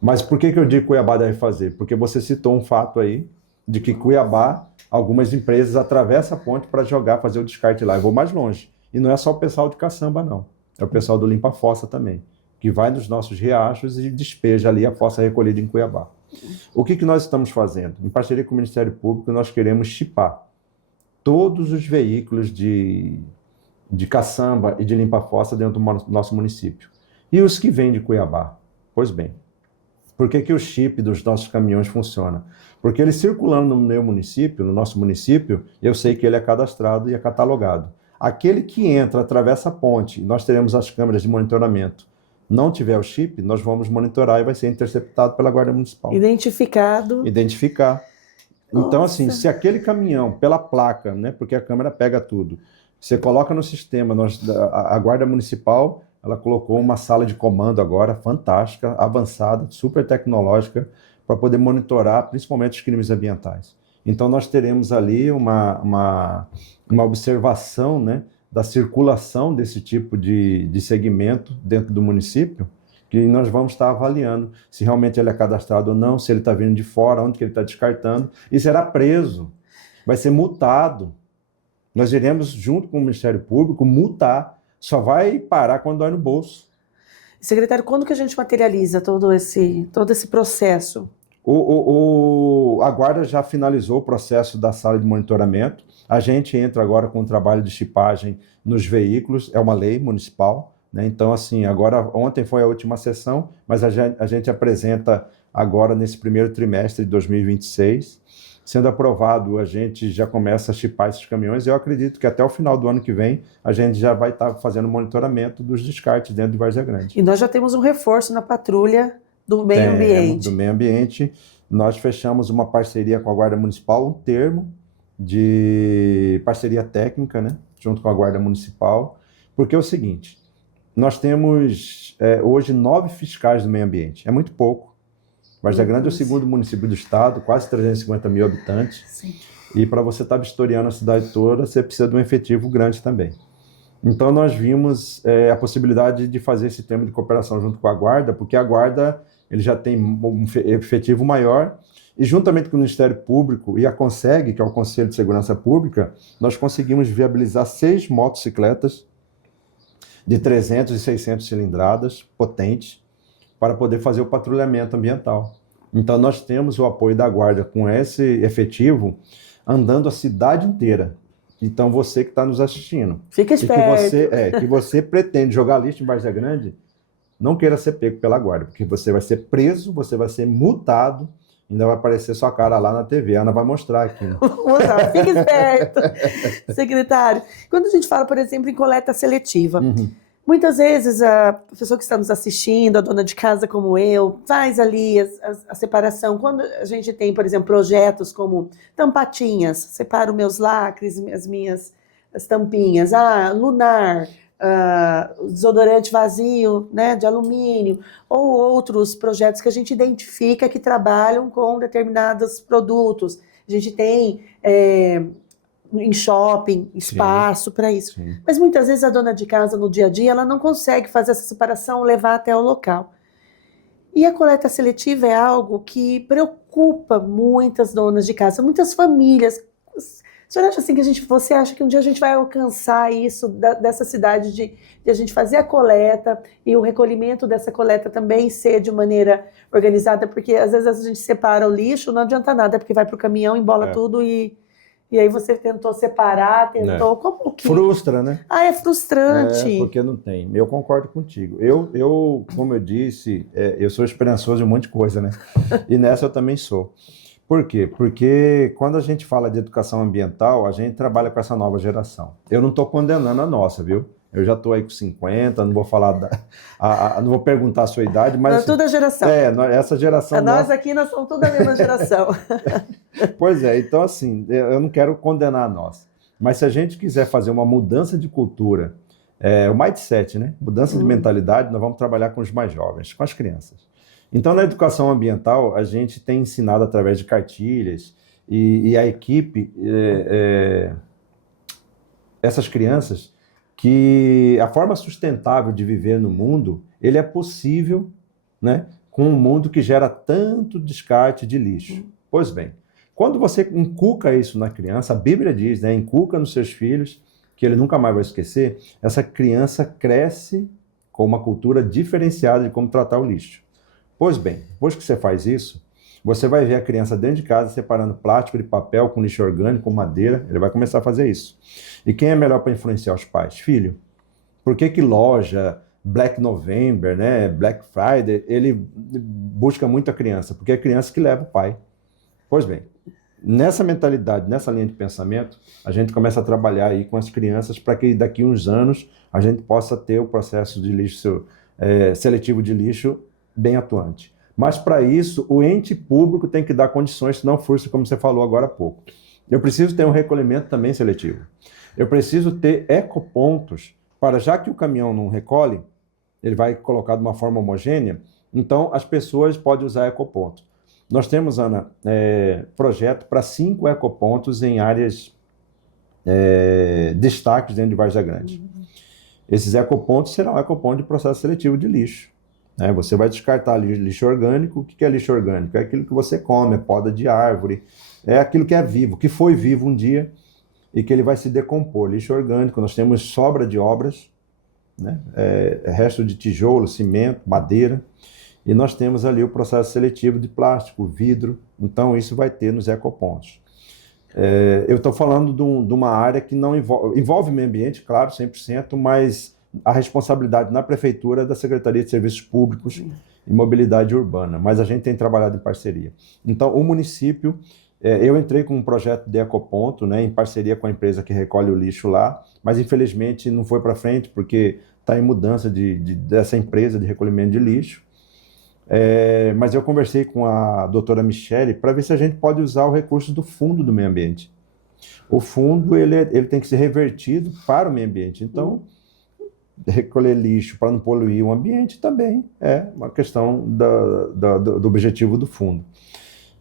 Mas por que eu digo que Cuiabá deve fazer? Porque você citou um fato aí, de que Cuiabá, algumas empresas atravessam a ponte para fazer o descarte lá. Eu vou mais longe. E não é só o pessoal de caçamba, não. É o pessoal do Limpa Fossa também, que vai nos nossos riachos e despeja ali a fossa recolhida em Cuiabá. O que nós estamos fazendo? Em parceria com o Ministério Público, nós queremos chipar todos os veículos de caçamba e de limpa-fossa dentro do nosso município. E os que vêm de Cuiabá? Pois bem, por que o chip dos nossos caminhões funciona? Porque ele circulando no meu município, no nosso município, eu sei que ele é cadastrado e é catalogado. Aquele que entra, atravessa a ponte, nós teremos as câmeras de monitoramento. Não tiver o chip, nós vamos monitorar e vai ser interceptado pela Guarda Municipal. Identificar. Então, assim, se aquele caminhão, pela placa, né, porque a câmera pega tudo, você coloca no sistema, a Guarda Municipal ela colocou uma sala de comando agora fantástica, avançada, super tecnológica, para poder monitorar principalmente os crimes ambientais. Então nós teremos ali uma observação, né, da circulação desse tipo de segmento dentro do município, que nós vamos estar avaliando se realmente ele é cadastrado ou não, se ele está vindo de fora, onde que ele está descartando, e será preso, vai ser multado. Nós iremos, junto com o Ministério Público, multar. Só vai parar quando dói no bolso. Secretário, quando que a gente materializa todo esse processo? A Guarda já finalizou o processo da sala de monitoramento. A gente entra agora com o trabalho de chipagem nos veículos, é uma lei municipal, né? Então, assim, agora, ontem foi a última sessão, mas a gente apresenta agora nesse primeiro trimestre de 2026. Sendo aprovado, a gente já começa a chipar esses caminhões e eu acredito que até o final do ano que vem a gente já vai estar fazendo monitoramento dos descartes dentro de Várzea Grande. E nós já temos um reforço na patrulha do meio ambiente. Do meio ambiente. Nós fechamos uma parceria com a Guarda Municipal, um termo de parceria técnica, né, junto com a Guarda Municipal, porque é o seguinte, nós temos hoje 9 fiscais do meio ambiente, é muito pouco. Várzea Grande é o segundo município do estado, quase 350 mil habitantes. Sim. E para você estar vistoriando a cidade toda, você precisa de um efetivo grande também. Então nós vimos a possibilidade de fazer esse termo de cooperação junto com a Guarda, porque a Guarda ele já tem um efetivo maior, e juntamente com o Ministério Público e a CONSEG, que é o Conselho de Segurança Pública, nós conseguimos viabilizar 6 motocicletas de 300 e 600 cilindradas, potentes, para poder fazer o patrulhamento ambiental. Então nós temos o apoio da Guarda com esse efetivo andando a cidade inteira. Então você que está nos assistindo, fica esperto. Que você pretende jogar lixo em Várzea Grande, não queira ser pego pela Guarda, porque você vai ser preso, você vai ser multado, ainda vai aparecer sua cara lá na TV, a Ana vai mostrar aqui. Né? Fica esperto. Secretário, quando a gente fala, por exemplo, em coleta seletiva, muitas vezes a pessoa que está nos assistindo, a dona de casa como eu, faz ali a separação. Quando a gente tem, por exemplo, projetos como tampatinhas, separo meus lacres, as tampinhas, lunar, desodorante vazio, né, de alumínio, ou outros projetos que a gente identifica que trabalham com determinados produtos. A gente tem em shopping, espaço para isso. Sim. Mas muitas vezes a dona de casa, no dia a dia, ela não consegue fazer essa separação, levar até o local. E a coleta seletiva é algo que preocupa muitas donas de casa, muitas famílias. A senhora acha assim que você acha que um dia a gente vai alcançar isso dessa cidade de a gente fazer a coleta e o recolhimento dessa coleta também ser de maneira organizada? Porque às vezes a gente separa o lixo, não adianta nada, porque vai para o caminhão, embola tudo e aí você tentou separar, como que... Frustra, né? É frustrante. Porque não tem. Eu concordo contigo. Eu como eu disse, eu sou esperançoso em um monte de coisa, né? E nessa eu também sou. Por quê? Porque quando a gente fala de educação ambiental, a gente trabalha com essa nova geração. Eu não estou condenando a nossa, viu? Eu já estou aí com 50, não vou falar não vou perguntar a sua idade, mas... Nós toda a geração. Essa geração... Nós aqui, nós somos toda a mesma geração. Pois é, então assim, eu não quero condenar a nossa. Mas se a gente quiser fazer uma mudança de cultura, o mindset, né? Mudança de mentalidade, nós vamos trabalhar com os mais jovens, com as crianças. Então, na educação ambiental, a gente tem ensinado através de cartilhas e a equipe, essas crianças, que a forma sustentável de viver no mundo, ele é possível, né, com um mundo que gera tanto descarte de lixo. Pois bem, quando você inculca isso na criança, a Bíblia diz, né, inculca nos seus filhos, que ele nunca mais vai esquecer, essa criança cresce com uma cultura diferenciada de como tratar o lixo. Pois bem, depois que você faz isso, você vai ver a criança dentro de casa separando plástico de papel com lixo orgânico, com madeira, ele vai começar a fazer isso. E quem é melhor para influenciar os pais? Filho. Por que loja, Black November, né, Black Friday, ele busca muito a criança? Porque é a criança que leva o pai. Pois bem, nessa mentalidade, nessa linha de pensamento, a gente começa a trabalhar aí com as crianças para que daqui a uns anos a gente possa ter o processo de lixo seletivo de lixo bem atuante. Mas para isso, o ente público tem que dar condições, senão frustra, como você falou agora há pouco. Eu preciso ter um recolhimento também seletivo. Eu preciso ter ecopontos para, já que o caminhão não recolhe, ele vai colocar de uma forma homogênea, então as pessoas podem usar ecopontos. Nós temos, Ana, projeto para 5 ecopontos em áreas destaques dentro de Várzea Grande. Esses ecopontos serão ecopontos de processo seletivo de lixo. Né? Você vai descartar lixo orgânico. O que é lixo orgânico? É aquilo que você come, é poda de árvore, é aquilo que é vivo, que foi vivo um dia e que ele vai se decompor. Lixo orgânico, nós temos sobra de obras, né? Resto de tijolo, cimento, madeira, e nós temos ali o processo seletivo de plástico, vidro, então isso vai ter nos ecopontos. Eu estou falando de uma área que não envolve meio ambiente, claro, 100%, mas a responsabilidade na prefeitura é da Secretaria de Serviços Públicos e Mobilidade Urbana, mas a gente tem trabalhado em parceria. Então, o município, eu entrei com um projeto de ecoponto, né, em parceria com a empresa que recolhe o lixo lá, mas infelizmente não foi para frente porque está em mudança dessa empresa de recolhimento de lixo. Mas eu conversei com a doutora Michele para ver se a gente pode usar o recurso do Fundo do Meio Ambiente. O fundo ele tem que ser revertido para o meio ambiente. Então, recolher lixo para não poluir o ambiente também é uma questão do objetivo do fundo.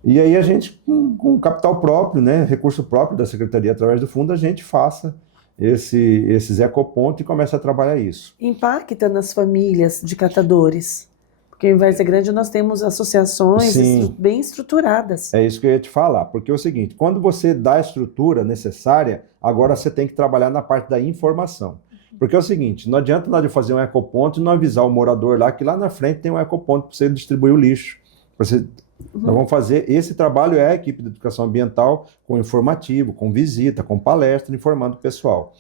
E aí a gente, com capital próprio, né, recurso próprio da Secretaria, através do fundo, a gente faça esses ecopontos e começa a trabalhar isso. Impacta nas famílias de catadores. Porque em Várzea Grande nós temos associações bem estruturadas. É isso que eu ia te falar, porque é o seguinte, quando você dá a estrutura necessária, agora você tem que trabalhar na parte da informação. Porque é o seguinte, não adianta nada de fazer um ecoponto e não avisar o morador lá que lá na frente tem um ecoponto para você distribuir o lixo. Nós vamos fazer esse trabalho, a equipe de educação ambiental, com informativo, com visita, com palestra, informando o pessoal.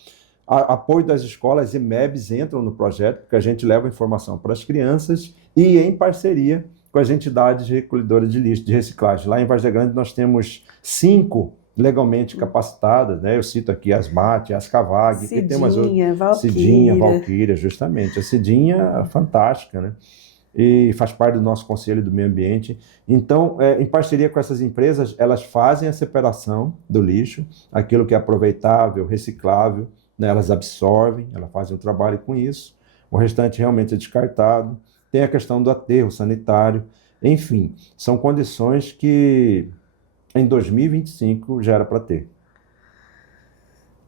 Apoio das escolas e MEBs entram no projeto, porque a gente leva informação para as crianças e em parceria com as entidades recolhedoras de lixo, de reciclagem. Lá em Várzea Grande nós temos 5 legalmente capacitadas, né? Eu cito aqui as MAT, as CAVAG, Cidinha, tem umas outras, Valquíria. Cidinha, Valquíria, justamente. A Cidinha é fantástica, né? E faz parte do nosso Conselho do Meio Ambiente. Então, em parceria com essas empresas, elas fazem a separação do lixo, aquilo que é aproveitável, reciclável, né? Elas absorvem, elas fazem o trabalho com isso. O restante realmente é descartado. Tem a questão do aterro sanitário. Enfim, são condições que em 2025 já era para ter.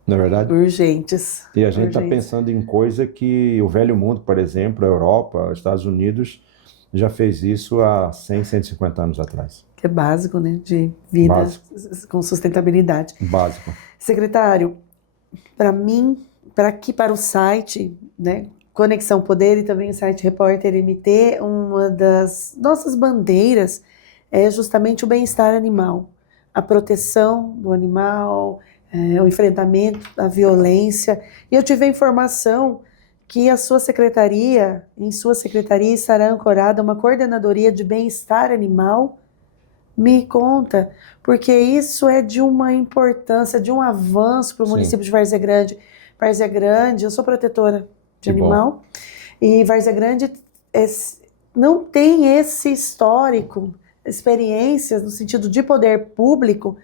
Não é verdade? Urgentes. E a gente está pensando em coisa que o velho mundo, por exemplo, a Europa, os Estados Unidos, já fez isso há 100, 150 anos atrás. Que é básico, né? De vida com sustentabilidade. Básico. Secretário, para mim, para o site, né? Conexão Poder e também o site Repórter MT, uma das nossas bandeiras é justamente o bem-estar animal, a proteção do animal, o enfrentamento da violência. E eu tive a informação que em sua secretaria estará ancorada uma coordenadoria de bem-estar animal. Me conta, porque isso é de uma importância, de um avanço para o município de Várzea Grande. Várzea Grande, eu sou protetora de animal, e Várzea Grande não tem esse histórico, experiências no sentido de poder público,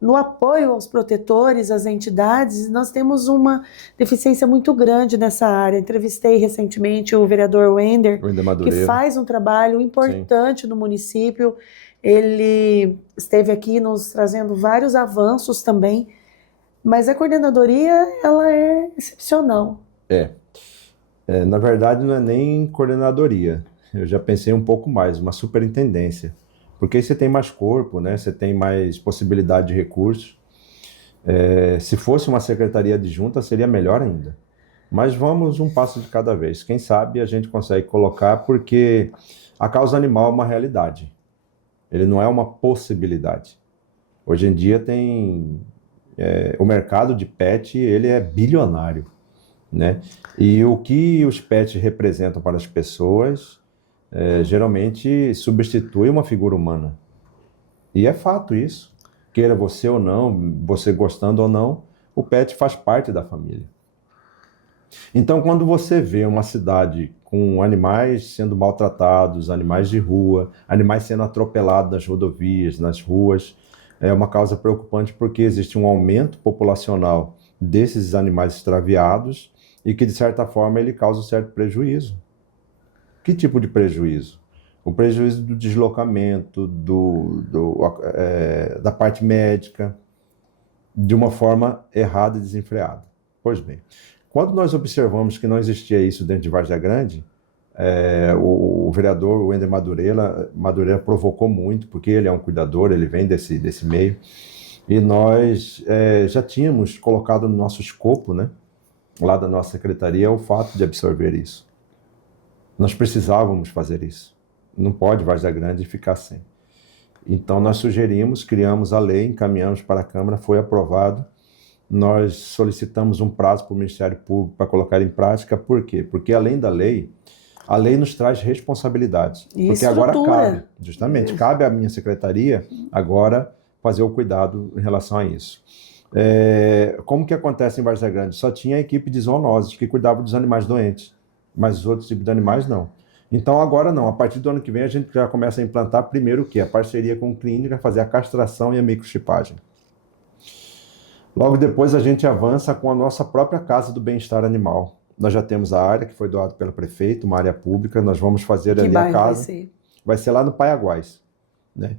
no apoio aos protetores, às entidades. Nós temos uma deficiência muito grande nessa área. Entrevistei recentemente o vereador Wender, que faz um trabalho importante no município. Ele esteve aqui nos trazendo vários avanços também, mas a coordenadoria, ela é excepcional. Na verdade, não é nem coordenadoria. Eu já pensei um pouco mais, uma superintendência. Porque aí você tem mais corpo, né? Você tem mais possibilidade de recursos. Se fosse uma secretaria adjunta, seria melhor ainda. Mas vamos um passo de cada vez. Quem sabe a gente consegue colocar, porque a causa animal é uma realidade. Ele não é uma possibilidade. Hoje em dia tem... o mercado de pet, ele é bilionário, né? E o que os pets representam para as pessoas... geralmente substitui uma figura humana. E é fato isso. Queira você ou não, você gostando ou não, o pet faz parte da família. Então, quando você vê uma cidade com animais sendo maltratados, animais de rua, animais sendo atropelados nas rodovias, nas ruas, é uma causa preocupante, porque existe um aumento populacional desses animais extraviados e que, de certa forma, ele causa um certo prejuízo. Que tipo de prejuízo? O prejuízo do deslocamento, da parte médica, de uma forma errada e desenfreada. Pois bem, quando nós observamos que não existia isso dentro de Várzea Grande, o vereador Wender Madureira provocou muito, porque ele é um cuidador, ele vem desse meio, e nós já tínhamos colocado no nosso escopo, né, lá da nossa secretaria, o fato de absorver isso. Nós precisávamos fazer isso. Não pode Várzea Grande ficar sem. Então nós sugerimos, criamos a lei, encaminhamos para a Câmara, foi aprovado. Nós solicitamos um prazo para o Ministério Público para colocar em prática. Por quê? Porque além da lei, a lei nos traz responsabilidade. E porque agora estrutura. cabe à minha secretaria agora fazer o cuidado em relação a isso. Como que acontece em Várzea Grande? Só tinha a equipe de zoonoses que cuidava dos animais doentes, mas os outros tipos de animais não. Então agora não, a partir do ano que vem a gente já começa a implantar primeiro o quê? A parceria com a clínica, fazer a castração e a microchipagem. Logo depois a gente avança com a nossa própria Casa do Bem-Estar Animal. Nós já temos a área que foi doada pelo prefeito, uma área pública, nós vamos fazer Que ali a bairro vai casa. ser? Vai ser lá no Paiaguás, né?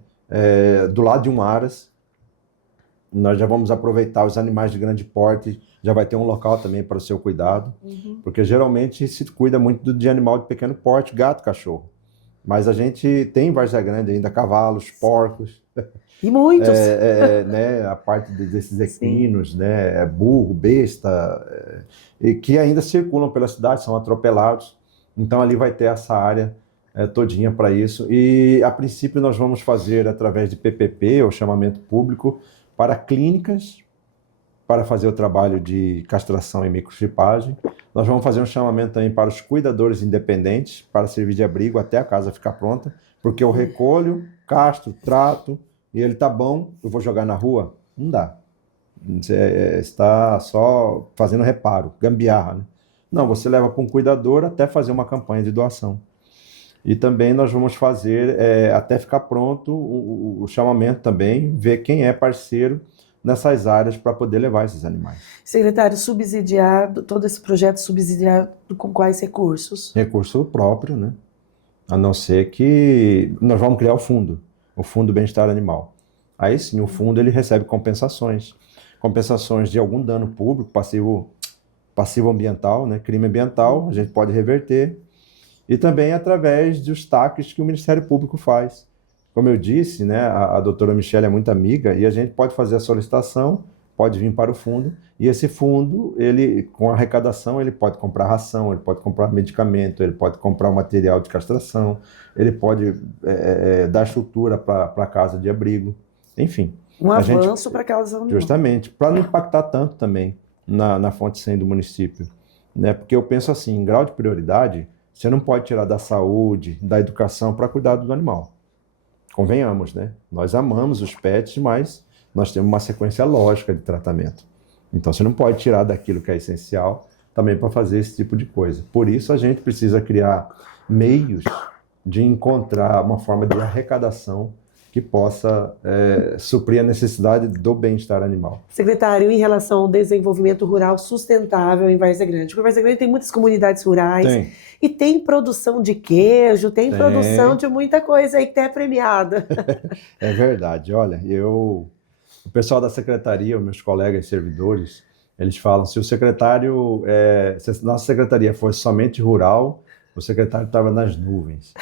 Do lado de um Aras. Nós já vamos aproveitar os animais de grande porte, já vai ter um local também para o seu cuidado, porque geralmente se cuida muito de animal de pequeno porte, gato, cachorro. Mas a gente tem em Várzea Grande ainda cavalos, porcos, E muitos. né, a parte desses equinos, né, burro, besta, e que ainda circulam pela cidade, são atropelados. Então ali vai ter essa área todinha para isso. E a princípio nós vamos fazer através de PPP, ou chamamento público, para clínicas, para fazer o trabalho de castração e microchipagem. Nós vamos fazer um chamamento também para os cuidadores independentes, para servir de abrigo até a casa ficar pronta, porque eu recolho, castro, trato, e ele tá bom, eu vou jogar na rua? Não dá. Você está só fazendo reparo, gambiarra, né? Não, você leva para um cuidador até fazer uma campanha de doação. E também nós vamos fazer, até ficar pronto, o chamamento também, ver quem é parceiro nessas áreas para poder levar esses animais. Secretário, subsidiado, todo esse projeto subsidiado com quais recursos? Recurso próprio, né? A não ser que nós vamos criar o Fundo Bem-Estar Animal. Aí sim, o fundo ele recebe compensações de algum dano público, passivo ambiental, né? Crime ambiental, a gente pode reverter. E também através dos taques que o Ministério Público faz. Como eu disse, né, a doutora Michele é muito amiga e a gente pode fazer a solicitação, pode vir para o fundo, e esse fundo, ele, com a arrecadação, ele pode comprar ração, ele pode comprar medicamento, ele pode comprar material de castração, ele pode dar estrutura para a casa de abrigo, enfim. Um avanço para aquelas animais. Justamente, para não impactar tanto também na fonte 100 do município. Né? Porque eu penso assim, em grau de prioridade, você não pode tirar da saúde, da educação para cuidar do animal. Convenhamos, né? Nós amamos os pets, mas nós temos uma sequência lógica de tratamento. Então você não pode tirar daquilo que é essencial também para fazer esse tipo de coisa. Por isso a gente precisa criar meios de encontrar uma forma de arrecadação que possa suprir a necessidade do bem-estar animal. Secretário, em relação ao desenvolvimento rural sustentável em Várzea Grande, porque Várzea Grande tem muitas comunidades rurais e tem produção de queijo, tem produção de muita coisa aí que é premiada. É verdade. Olha, o pessoal da secretaria, os meus colegas servidores, eles falam, se se a nossa secretaria fosse somente rural, o secretário estava nas nuvens.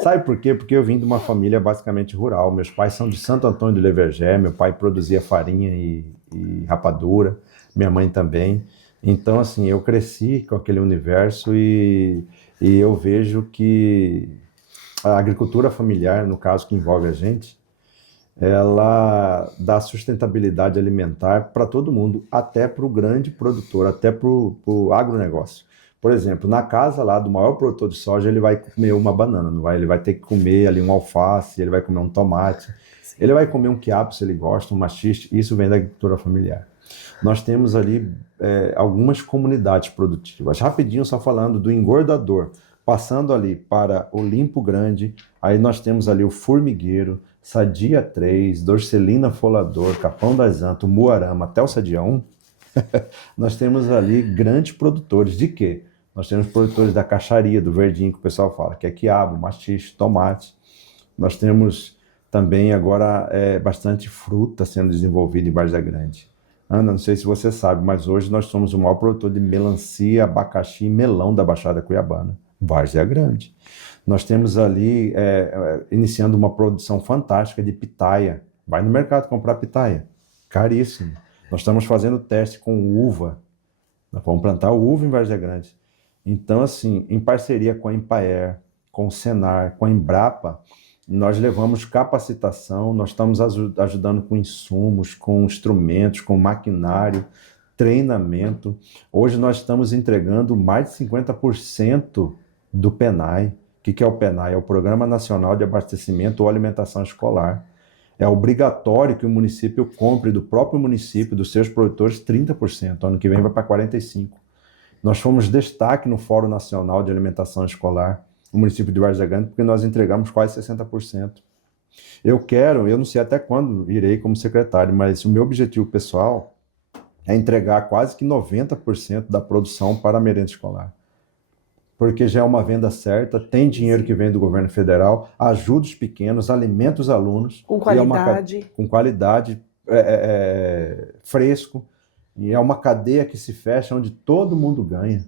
Sabe por quê? Porque eu vim de uma família basicamente rural. Meus pais são de Santo Antônio de Levergé, meu pai produzia farinha e rapadura, minha mãe também. Então, assim, eu cresci com aquele universo e eu vejo que a agricultura familiar, no caso que envolve a gente, ela dá sustentabilidade alimentar para todo mundo, até para o grande produtor, até para o agronegócio. Por exemplo, na casa lá do maior produtor de soja, ele vai comer uma banana, não vai? Ele vai ter que comer ali um alface, ele vai comer um tomate, ele vai comer um quiabo se ele gosta, um machiste, isso vem da agricultura familiar. Nós temos ali algumas comunidades produtivas. Rapidinho, só falando do engordador, passando ali para o Limpo Grande, aí nós temos ali o Formigueiro, Sadia 3, Dorcelina Folador, Capão das Antas, Muarama, até o Sadia 1, nós temos ali grandes produtores de quê? Nós temos produtores da caixaria, do verdinho, que o pessoal fala, que é quiabo, maxixe, tomate. Nós temos também agora bastante fruta sendo desenvolvida em Várzea Grande. Ana, não sei se você sabe, mas hoje nós somos o maior produtor de melancia, abacaxi e melão da Baixada Cuiabana. Várzea Grande. Nós temos ali, iniciando uma produção fantástica de pitaia. Vai no mercado comprar pitaia. Caríssimo. Nós estamos fazendo teste com uva. Nós vamos plantar uva em Várzea Grande. Então, assim, em parceria com a Empaer, com o Senar, com a Embrapa, nós levamos capacitação, nós estamos ajudando com insumos, com instrumentos, com maquinário, treinamento. Hoje nós estamos entregando mais de 50% do PNAE. O que é o PNAE? É o Programa Nacional de Abastecimento ou Alimentação Escolar. É obrigatório que o município compre do próprio município, dos seus produtores, 30%. Ano que vem vai para 45%. Nós fomos destaque no Fórum Nacional de Alimentação Escolar, no município de Várzea Grande, porque nós entregamos quase 60%. Eu não sei até quando irei como secretário, mas o meu objetivo pessoal é entregar quase que 90% da produção para a merenda escolar. Porque já é uma venda certa, tem dinheiro que vem do governo federal, ajuda os pequenos, alimenta os alunos. Com qualidade. Com qualidade, fresco. E é uma cadeia que se fecha onde todo mundo ganha.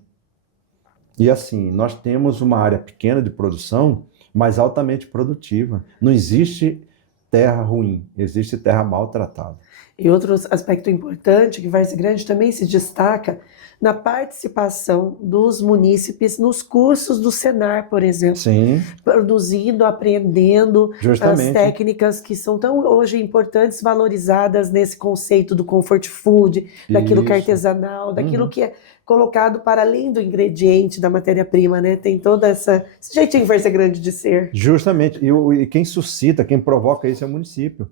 E assim, nós temos uma área pequena de produção, mas altamente produtiva. Não existe terra ruim, existe terra maltratada. E outro aspecto importante que Várzea Grande também se destaca na participação dos munícipes nos cursos do Senar, por exemplo. Sim. Produzindo, aprendendo Justamente. as técnicas que são tão hoje importantes, valorizadas nesse conceito do comfort food, daquilo que é artesanal, daquilo que é colocado para além do ingrediente, da matéria-prima, né? Tem toda esse jeitinho Várzea Grande de ser. Justamente. E quem suscita, quem provoca isso é o município.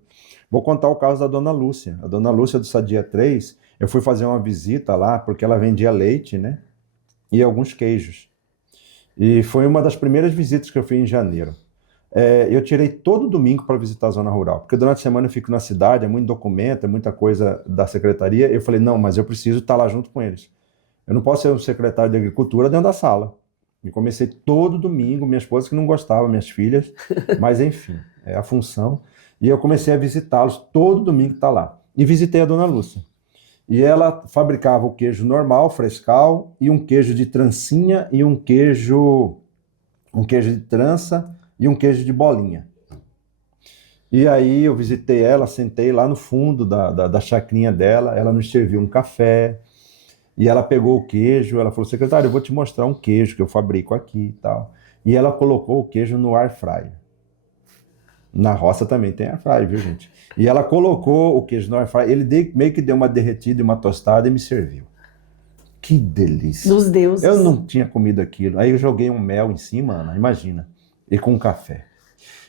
Vou contar o caso da Dona Lúcia. A Dona Lúcia do Sadia 3, eu fui fazer uma visita lá, porque ela vendia leite, né? E alguns queijos. E foi uma das primeiras visitas que eu fiz em janeiro. Eu tirei todo domingo para visitar a zona rural, porque durante a semana eu fico na cidade, é muito documento, é muita coisa da secretaria. Eu falei, não, mas eu preciso estar lá junto com eles. Eu não posso ser o secretário de Agricultura dentro da sala. E comecei todo domingo, minha esposa que não gostava, minhas filhas, mas enfim, é a função. E eu comecei a visitá-los, todo domingo está lá. E visitei a Dona Lúcia. E ela fabricava o queijo normal, frescal, e um queijo de trancinha, e um queijo de trança, e um queijo de bolinha. E aí eu visitei ela, sentei lá no fundo da chacrinha dela, ela nos serviu um café, e ela pegou o queijo, ela falou, secretário, eu vou te mostrar um queijo que eu fabrico aqui e tal. E ela colocou o queijo no air fryer. Na roça também tem air fryer, viu, gente? E ela colocou o queijo no air fryer, ele meio que deu uma derretida e uma tostada e me serviu. Que delícia. Dos deuses. Eu não tinha comido aquilo. Aí eu joguei um mel em cima, Ana, imagina, e com um café.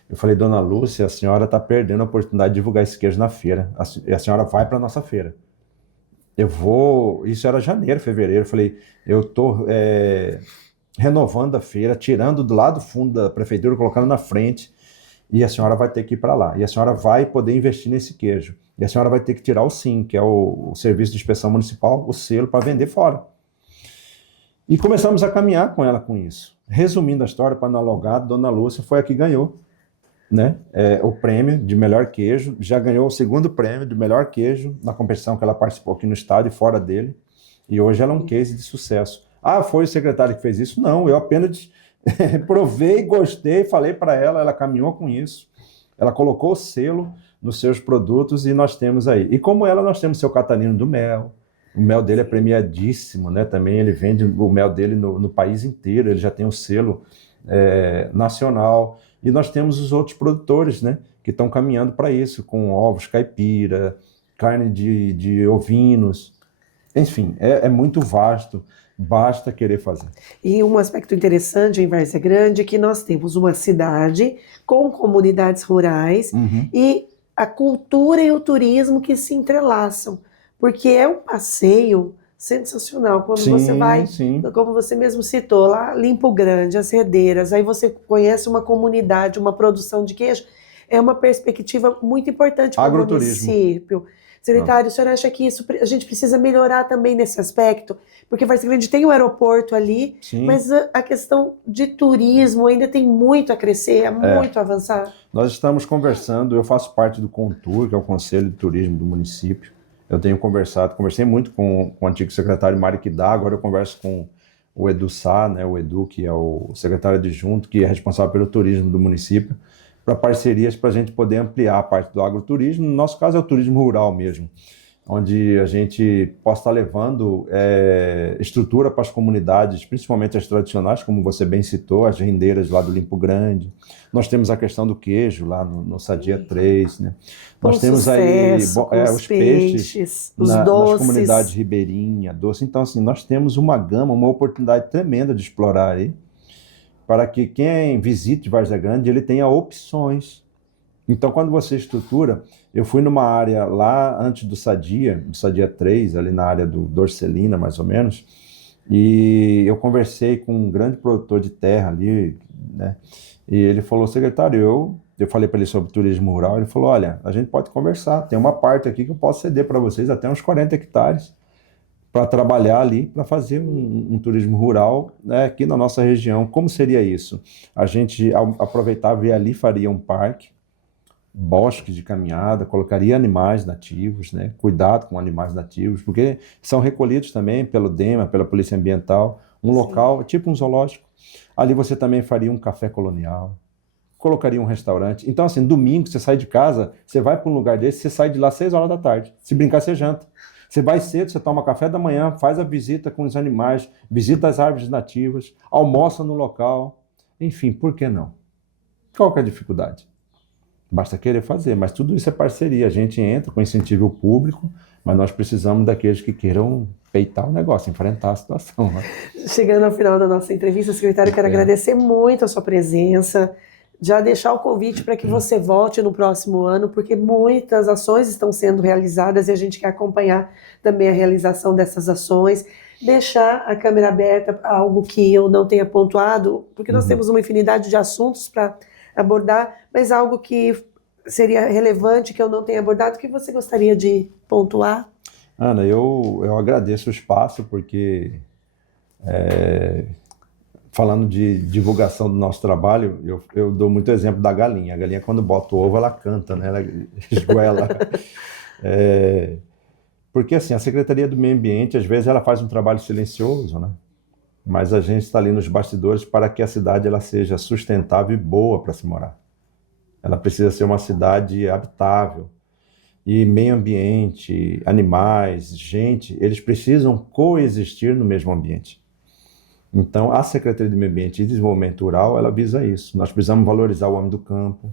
Eu falei, Dona Lúcia, a senhora está perdendo a oportunidade de divulgar esse queijo na feira. A senhora vai para a nossa feira. Isso era janeiro, fevereiro. Eu falei, eu estou renovando a feira, tirando do lado do fundo da prefeitura, colocando na frente, e a senhora vai ter que ir para lá. E a senhora vai poder investir nesse queijo. E a senhora vai ter que tirar o SIM, que é o Serviço de Inspeção Municipal, o selo, para vender fora. E começamos a caminhar com ela com isso. Resumindo a história, para não alongar, Dona Lúcia foi a que ganhou, né? O prêmio de melhor queijo, já ganhou o segundo prêmio de melhor queijo na competição que ela participou aqui no estado e fora dele, e hoje ela é um case de sucesso. Ah, foi o secretário que fez isso? Não, eu apenas provei, gostei, falei para ela, ela caminhou com isso, ela colocou o selo nos seus produtos e nós temos aí. E como ela, nós temos seu Catarino do Mel, o mel dele é premiadíssimo, né? Também ele vende o mel dele no país inteiro, ele já tem o selo nacional. E nós temos os outros produtores, né, que estão caminhando para isso, com ovos caipira, carne de ovinos. Enfim, é muito vasto, basta querer fazer. E um aspecto interessante em Várzea Grande é que nós temos uma cidade com comunidades rurais e a cultura e o turismo que se entrelaçam, porque é um passeio sensacional, quando você vai, como você mesmo citou, lá Limpo Grande, as Redeiras, aí você conhece uma comunidade, uma produção de queijo, é uma perspectiva muito importante para o município. Secretário, o senhor acha que a gente precisa melhorar também nesse aspecto? Porque Várzea Grande tem o aeroporto ali, Sim. mas a questão de turismo ainda tem muito a crescer, muito a avançar. Nós estamos conversando, eu faço parte do CONTUR, que é o Conselho de Turismo do município. Eu tenho conversei muito com o antigo secretário Mário Quidá, agora eu converso com o Edu Sá, né, o Edu, que é o secretário adjunto, que é responsável pelo turismo do município, para parcerias para a gente poder ampliar a parte do agroturismo. No nosso caso é o turismo rural mesmo, onde a gente possa estar levando estrutura para as comunidades, principalmente as tradicionais, como você bem citou, as rendeiras lá do Limpo Grande. Nós temos a questão do queijo lá no Sadia 3, né? Nós temos aí os peixes os nas doces. comunidades ribeirinha, doce. Então, assim, nós temos uma gama, uma oportunidade tremenda de explorar aí, para que quem visite Várzea Grande, ele tenha opções. Então, quando você estrutura, eu fui numa área lá antes do Sadia 3, ali na área do Dorcelina, mais ou menos, e eu conversei com um grande produtor de terra ali, né? E ele falou, secretário, eu falei para ele sobre turismo rural, ele falou, olha, a gente pode conversar, tem uma parte aqui que eu posso ceder para vocês, até uns 40 hectares, para trabalhar ali, para fazer um turismo rural, né, aqui na nossa região. Como seria isso? A gente aproveitava e ali faria um parque, bosques de caminhada, colocaria animais nativos, né? Cuidado com animais nativos, porque são recolhidos também pelo DEMA, pela Polícia Ambiental, um local, tipo um zoológico. Ali você também faria um café colonial, colocaria um restaurante. Então, assim, domingo você sai de casa, você vai para um lugar desse, você sai de lá às 6 horas da tarde. Se brincar, você janta. Você vai cedo, você toma café da manhã, faz a visita com os animais, visita as árvores nativas, almoça no local. Enfim, por que não? Qual que é a dificuldade? Basta querer fazer, mas tudo isso é parceria. A gente entra com incentivo público, mas nós precisamos daqueles que queiram peitar o negócio, enfrentar a situação. Né? Chegando ao final da nossa entrevista, secretário, eu quero agradecer muito a sua presença, já deixar o convite para que você volte no próximo ano, porque muitas ações estão sendo realizadas e a gente quer acompanhar também a realização dessas ações. Deixar a câmera aberta a algo que eu não tenha pontuado, porque nós temos uma infinidade de assuntos para abordar, mas algo que seria relevante que eu não tenha abordado, que você gostaria de pontuar? Ana, eu agradeço o espaço, porque falando de divulgação do nosso trabalho, eu dou muito exemplo da galinha. A galinha, quando bota o ovo, ela canta, né? Ela esgoela. Porque assim, a Secretaria do Meio Ambiente, às vezes, ela faz um trabalho silencioso, né? Mas a gente está ali nos bastidores para que a cidade ela seja sustentável e boa para se morar. Ela precisa ser uma cidade habitável. E meio ambiente, animais, gente, eles precisam coexistir no mesmo ambiente. Então, a Secretaria do Meio Ambiente e Desenvolvimento Rural, ela visa isso. Nós precisamos valorizar o homem do campo,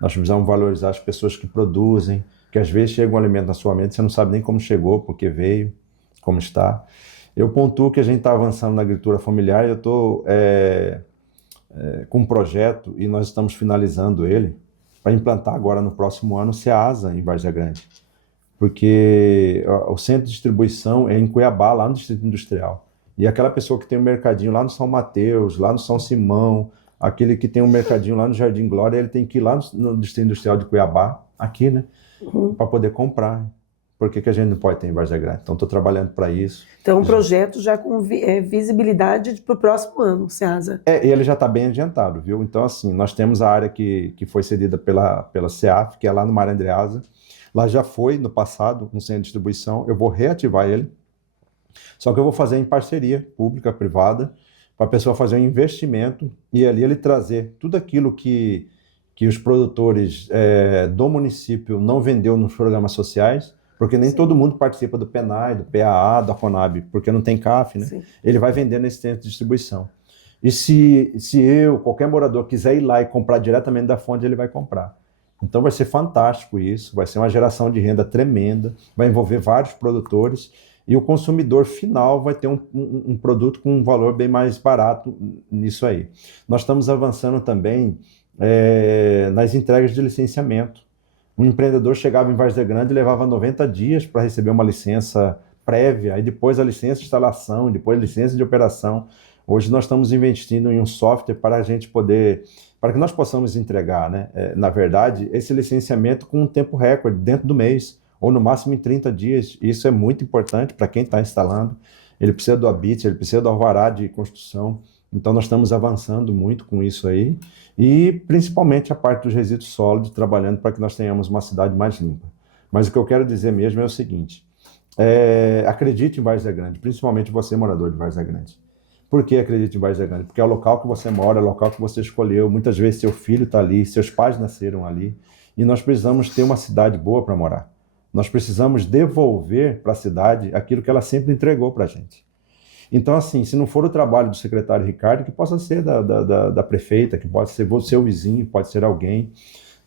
nós precisamos valorizar as pessoas que produzem, que às vezes chega um alimento na sua mente, você não sabe nem como chegou, por que veio, como está. Eu pontuo que a gente está avançando na agricultura familiar, eu estou com um projeto e nós estamos finalizando ele para implantar agora no próximo ano o SEASA em Várzea Grande, porque o centro de distribuição é em Cuiabá, lá no Distrito Industrial, e aquela pessoa que tem um mercadinho lá no São Mateus, lá no São Simão, aquele que tem um mercadinho lá no Jardim Glória, ele tem que ir lá no Distrito Industrial de Cuiabá, aqui, né, para poder comprar. Por que a gente não pode ter em Várzea Grande? Então, estou trabalhando para isso. Então, um projeto já com visibilidade para o próximo ano, SEASA. E ele já está bem adiantado, viu? Então, assim, nós temos a área que foi cedida pela CEAF, que é lá no Mar Andreasa. Lá já foi, no passado, um centro de distribuição. Eu vou reativar ele, só que eu vou fazer em parceria pública-privada, para a pessoa fazer um investimento e ali ele trazer tudo aquilo que os produtores do município não vendeu nos programas sociais, porque nem todo mundo participa do PENAI, do PAA, da FONAB, porque não tem CAF, né? Sim. Ele vai vender nesse centro de distribuição. E se qualquer morador quiser ir lá e comprar diretamente da fonte, ele vai comprar. Então vai ser fantástico isso, vai ser uma geração de renda tremenda, vai envolver vários produtores e o consumidor final vai ter um produto com um valor bem mais barato nisso aí. Nós estamos avançando também nas entregas de licenciamento. Um empreendedor chegava em Várzea Grande e levava 90 dias para receber uma licença prévia, e depois a licença de instalação, e depois a licença de operação. Hoje nós estamos investindo em um software para a gente poder, para que nós possamos entregar, né? Na verdade, esse licenciamento com um tempo recorde, dentro do mês. ou no máximo em 30 dias. Isso é muito importante para quem está instalando. Ele precisa do habite, ele precisa do alvará de construção. Então, nós estamos avançando muito com isso aí. E, principalmente, a parte dos resíduos sólidos, trabalhando para que nós tenhamos uma cidade mais limpa. Mas o que eu quero dizer mesmo é o seguinte, acredite em Várzea Grande, principalmente você, morador de Várzea Grande. Por que acredite em Várzea Grande? Porque é o local que você mora, é o local que você escolheu. Muitas vezes seu filho está ali, seus pais nasceram ali. E nós precisamos ter uma cidade boa para morar. Nós precisamos devolver para a cidade aquilo que ela sempre entregou para a gente. Então, assim, se não for o trabalho do secretário Ricardo, que possa ser da prefeita, que pode ser o seu vizinho, pode ser alguém,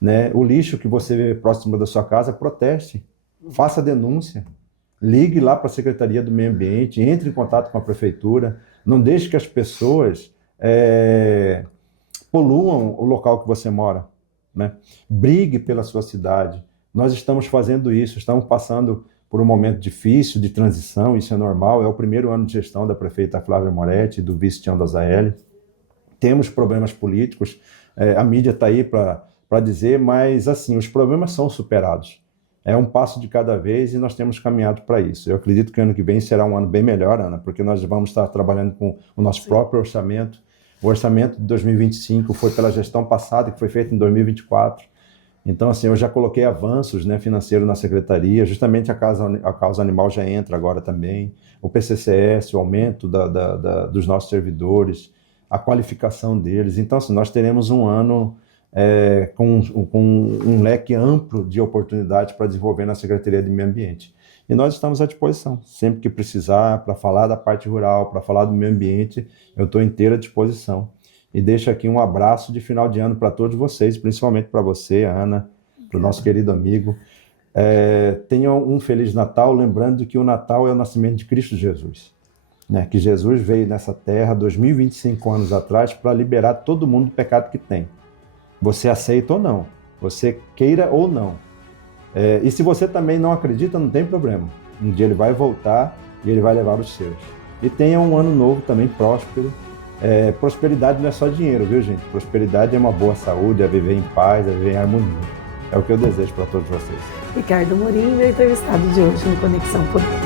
né? O lixo que você vê próximo da sua casa, proteste, faça denúncia, ligue lá para a Secretaria do Meio Ambiente, entre em contato com a prefeitura, não deixe que as pessoas poluam o local que você mora, né? Brigue pela sua cidade. Nós estamos fazendo isso, estamos passando por um momento difícil de transição, isso é normal, é o primeiro ano de gestão da prefeita Flávia Moretti e do vice Tião Dazaelli. Temos problemas políticos, a mídia está aí para dizer, mas assim, os problemas são superados. É um passo de cada vez e nós temos caminhado para isso. Eu acredito que o ano que vem será um ano bem melhor, Ana, porque nós vamos estar trabalhando com o nosso próprio orçamento. O orçamento de 2025 foi pela gestão passada, que foi feito em 2024. Então, assim, eu já coloquei avanços, né, financeiros na secretaria, justamente a causa animal já entra agora também, o PCCS, o aumento dos nossos servidores, a qualificação deles. Então, assim, nós teremos um ano com um leque amplo de oportunidades para desenvolver na Secretaria de Meio Ambiente. E nós estamos à disposição, sempre que precisar, para falar da parte rural, para falar do meio ambiente, eu estou inteira à disposição. E deixo aqui um abraço de final de ano para todos vocês, principalmente para você, Ana, para o nosso querido amigo. Tenham um Feliz Natal, lembrando que o Natal é o nascimento de Cristo Jesus, né? Que Jesus veio nessa terra 2025 anos atrás para liberar todo mundo do pecado que tem. Você aceita ou não, você queira ou não. E se você também não acredita, não tem problema. Um dia ele vai voltar e ele vai levar os seus. E tenha um ano novo também próspero. Prosperidade não é só dinheiro, viu, gente? Prosperidade é uma boa saúde, é viver em paz, é viver em harmonia. É o que eu desejo para todos vocês. Ricardo Murim, meu entrevistado de hoje no Conexão Poder.